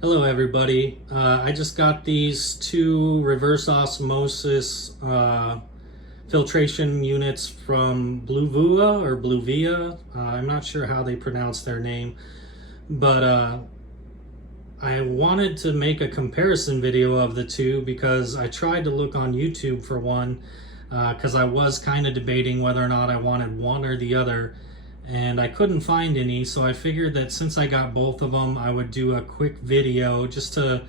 Hello everybody. I just got these two reverse osmosis filtration units from Bluevua or Bluevua. I'm not sure how they pronounce their name, but I wanted to make a comparison video of the two because I tried to look on YouTube for one because I was kind of debating whether or not I wanted one or the other, and I couldn't find any, so I figured that since I got both of them, I would do a quick video just to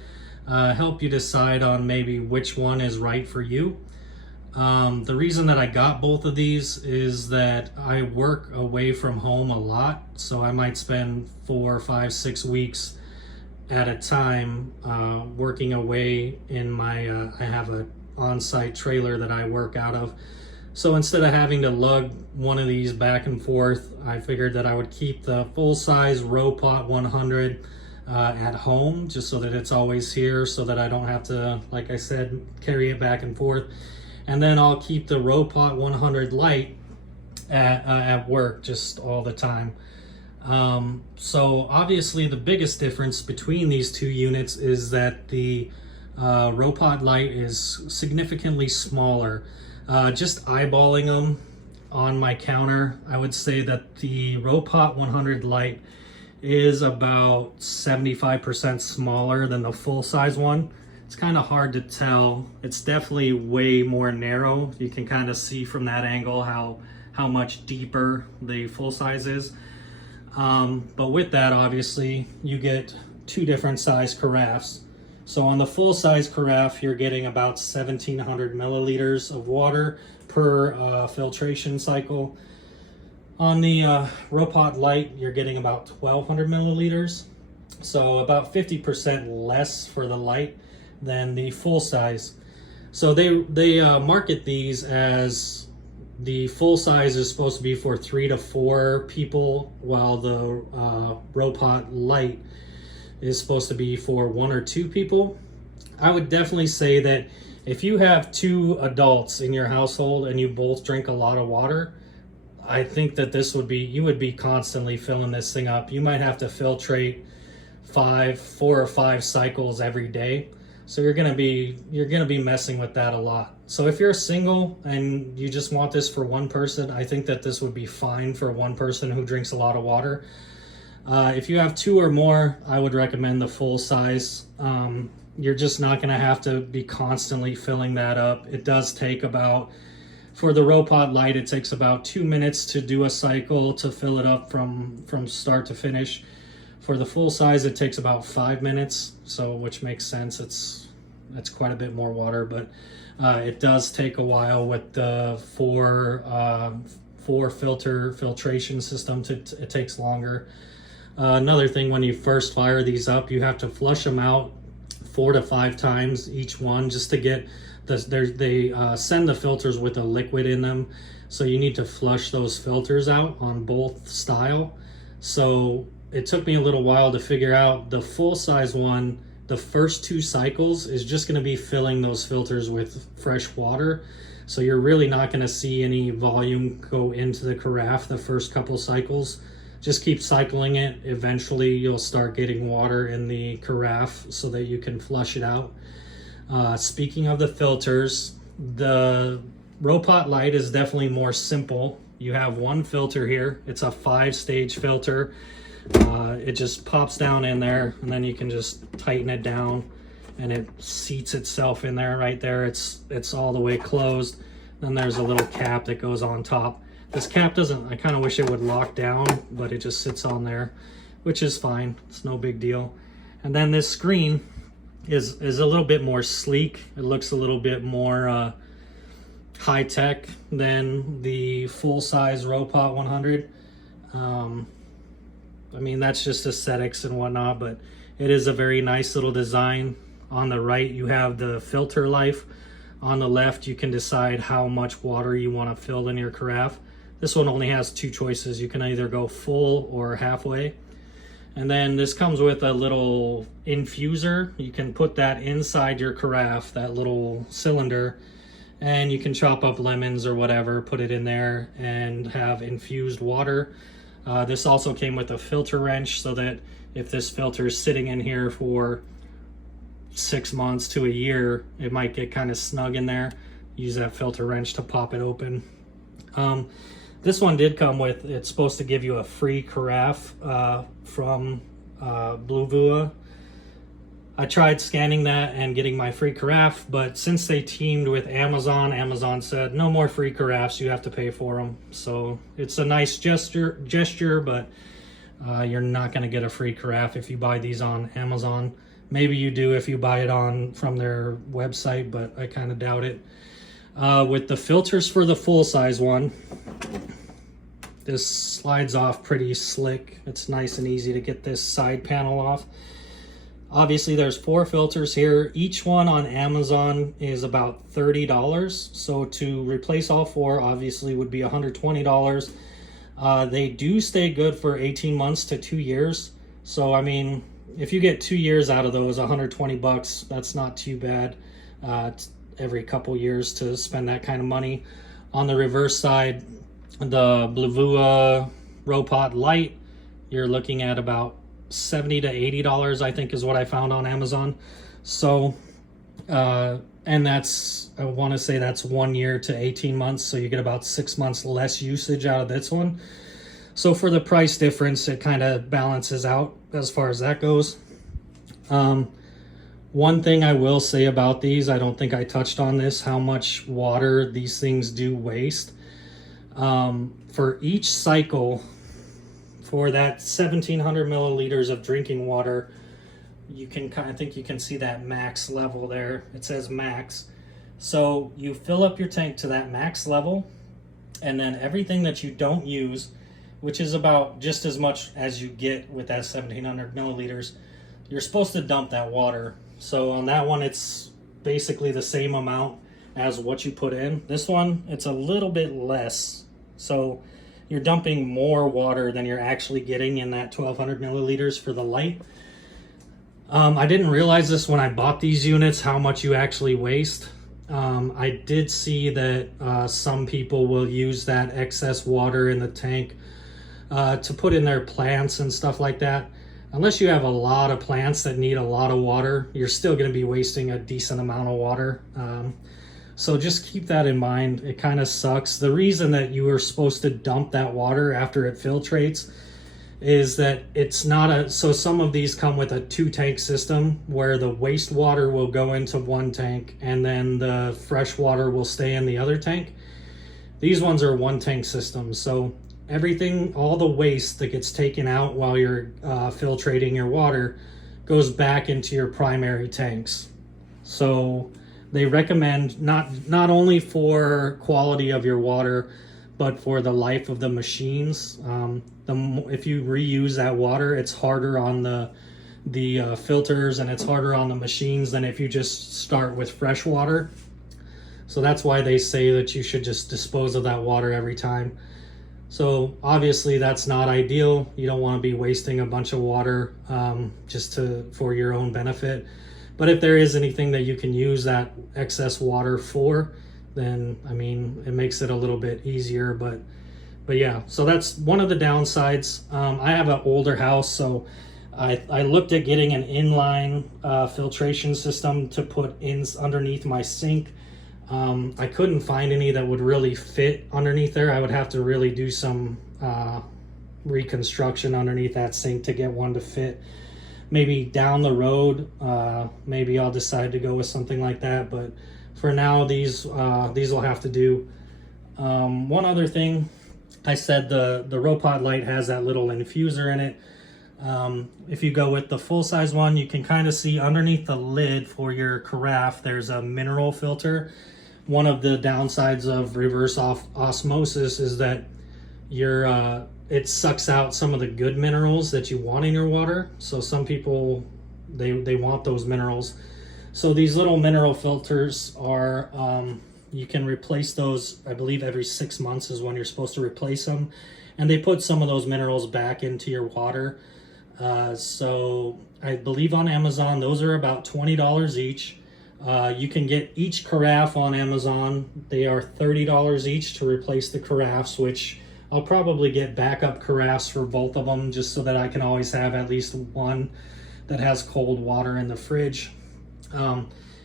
help you decide on maybe which one is right for you. The reason that I got both of these is that I work away from home a lot, so I might spend 4, 5, 6 weeks at a time working away in my, I have a on-site trailer that I work out of. So instead of having to lug one of these back and forth, I figured that I would keep the full-size ROPOT 100 at home, just so that it's always here, so that I don't have to, like I said, carry it back and forth. And then I'll keep the ROPOT 100 Lite at work just all the time. So obviously the biggest difference between these two units is that the ROPOT Lite is significantly smaller. Just eyeballing them on my counter, I would say that the ROPOT 100 Lite is about 75% smaller than the full-size one. It's kind of hard to tell. It's definitely way more narrow. You can kind of see from that angle how much deeper the full-size is. But with that, obviously, you get two different size carafes. So on the full-size carafe, you're getting about 1,700 milliliters of water per filtration cycle. On the ROPOT Lite, you're getting about 1,200 milliliters. So about 50% less for the Lite than the full-size. So they market these as the full-size is supposed to be for 3 to 4 people, while the ROPOT Lite is supposed to be for 1 or 2 people. I would definitely say that if you have 2 adults in your household and you both drink a lot of water, I think that this would be, you would be constantly filling this thing up. You might have to filtrate 4 or 5 cycles every day. So you're gonna be messing with that a lot. So if you're single and you just want this for one person, I think that this would be fine for one person who drinks a lot of water. If you have 2 or more, I would recommend the full size. You're just not going to have to be constantly filling that up. It does take about, for the ROPOT Lite, it takes about 2 minutes to do a cycle to fill it up from start to finish. For the full size, it takes about 5 minutes, so which makes sense. It's quite a bit more water, but it does take a while with the four filtration system. It takes longer. Another thing, when you first fire these up, you have to flush them out 4 to 5 times each one, just to get they send the filters with a liquid in them, so you need to flush those filters out on both style. So it took me a little while to figure out the full-size one. The first 2 cycles is just going to be filling those filters with fresh water, so you're really not going to see any volume go into the carafe the first couple cycles. Just keep cycling it. Eventually you'll start getting water in the carafe so that you can flush it out. Speaking of the filters, the ROPOT Lite is definitely more simple. You have one filter here. It's a 5-stage filter. It just pops down in there, and then you can just tighten it down and it seats itself in there right there. It's all the way closed. Then there's a little cap that goes on top. This cap doesn't, I kind of wish it would lock down, but it just sits on there, which is fine. It's no big deal. And then this screen is a little bit more sleek. It looks a little bit more high-tech than the full-size ROPOT 100. I mean, that's just aesthetics and whatnot, but it is a very nice little design. On the right, you have the filter life. On the left, you can decide how much water you want to fill in your carafe. This one only has 2 choices. You can either go full or halfway. And then this comes with a little infuser. You can put that inside your carafe, that little cylinder, and you can chop up lemons or whatever, put it in there and have infused water. This also came with a filter wrench so that if this filter is sitting in here for 6 months to a year, it might get kind of snug in there. Use that filter wrench to pop it open. This one did come with, it's supposed to give you a free carafe from Bluevua. I tried scanning that and getting my free carafe, but since they teamed with Amazon, Amazon said no more free carafes, you have to pay for them. So it's a nice gesture, but you're not going to get a free carafe if you buy these on Amazon. Maybe you do if you buy it from their website, but I kind of doubt it. With the filters for the full-size one, this slides off pretty slick. It's nice and easy to get this side panel off. Obviously, there's 4 filters here. Each one on Amazon is about $30. So to replace all 4, obviously, would be $120. They do stay good for 18 months to 2 years. So, I mean, if you get 2 years out of those, 120 bucks, that's not too bad. Every couple years to spend that kind of money. On the reverse side, the Bluevua ROPOT Lite, you're looking at about $70 to $80, I think, is what I found on Amazon. So, and that's, I want to say that's 1 year to 18 months. So you get about 6 months less usage out of this one. So for the price difference, it kind of balances out as far as that goes. One thing I will say about these, I don't think I touched on this, how much water these things do waste. For each cycle, for that 1700 milliliters of drinking water, you can kind of think you can see that max level there. It says max. So you fill up your tank to that max level, and then everything that you don't use, which is about just as much as you get with that 1700 milliliters, you're supposed to dump that water. So on that one, it's basically the same amount as what you put in. This one, it's a little bit less. So you're dumping more water than you're actually getting in that 1200 milliliters for the Lite. I didn't realize this when I bought these units, how much you actually waste. I did see that some people will use that excess water in the tank to put in their plants and stuff like that. Unless you have a lot of plants that need a lot of water, you're still going to be wasting a decent amount of water. So just keep that in mind. It kind of sucks. The reason that you are supposed to dump that water after it filtrates is that it's not a, so some of these come with a 2-tank system where the wastewater will go into one tank and then the fresh water will stay in the other tank. These ones are 1-tank systems. So everything, all the waste that gets taken out while you're filtrating your water goes back into your primary tanks. So they recommend not only for quality of your water, but for the life of the machines. If you reuse that water, it's harder on the filters and it's harder on the machines than if you just start with fresh water. So that's why they say that you should just dispose of that water every time. So obviously that's not ideal. You don't want to be wasting a bunch of water just for your own benefit. But if there is anything that you can use that excess water for, then I mean, it makes it a little bit easier. But yeah, so that's one of the downsides. I have an older house, so I looked at getting an inline filtration system to put in underneath my sink. I couldn't find any that would really fit underneath there. I would have to really do some reconstruction underneath that sink to get one to fit. Maybe down the road, maybe I'll decide to go with something like that. But for now, these will have to do. One other thing, I said the ROPOT Lite has that little infuser in it. If you go with the full-size one, you can kind of see underneath the lid for your carafe, there's a mineral filter. One of the downsides of reverse osmosis is that it sucks out some of the good minerals that you want in your water. So some people, they want those minerals. So these little mineral filters are, you can replace those, I believe every 6 months is when you're supposed to replace them. And they put some of those minerals back into your water. So I believe on Amazon, those are about $20 each. You can get each carafe on Amazon. They are $30 each to replace the carafes, which I'll probably get backup carafes for both of them just so that I can always have at least one that has cold water in the fridge.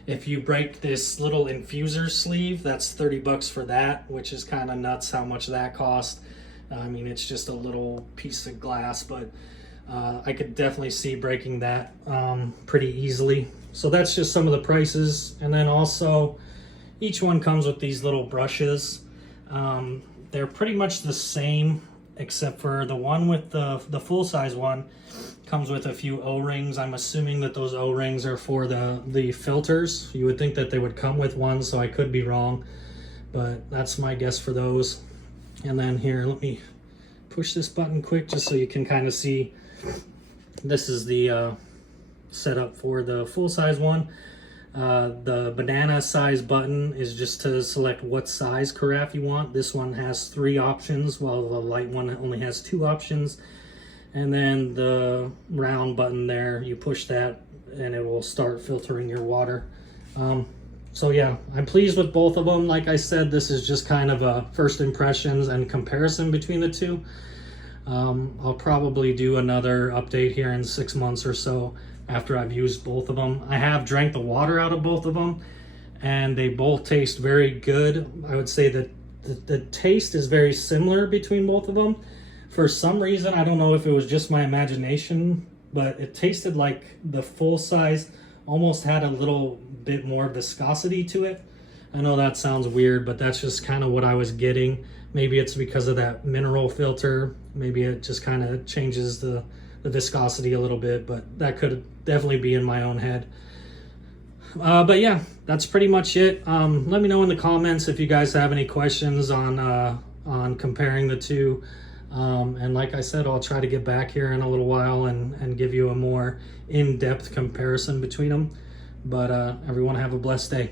If you break this little infuser sleeve, that's 30 bucks for that, which is kind of nuts how much that cost. I mean, it's just a little piece of glass, but I could definitely see breaking that pretty easily. So that's just some of the prices. And then also, each one comes with these little brushes. They're pretty much the same, except for the one with the full-size one comes with a few O-rings. I'm assuming that those O-rings are for the filters. You would think that they would come with one, so I could be wrong, but that's my guess for those. And then here, let me push this button quick just so you can kind of see. This is the setup for the full-size one. The banana size button is just to select what size carafe you want. This one has 3 options, while the light one only has 2 options. And then the round button there, you push that and it will start filtering your water. So yeah, I'm pleased with both of them. Like I said, this is just kind of a first impressions and comparison between the two. I'll probably do another update here in 6 months or so after I've used both of them. I have drank the water out of both of them and they both taste very good. I would say that the taste is very similar between both of them. For some reason, I don't know if it was just my imagination, but it tasted like the full size almost had a little bit more viscosity to it. I know that sounds weird, but that's just kind of what I was getting. Maybe it's because of that mineral filter. Maybe it just kind of changes the viscosity a little bit, but that could definitely be in my own head. But yeah, that's pretty much it. Let me know in the comments if you guys have any questions on comparing the two. And like I said, I'll try to get back here in a little while and give you a more in-depth comparison between them. But everyone have a blessed day.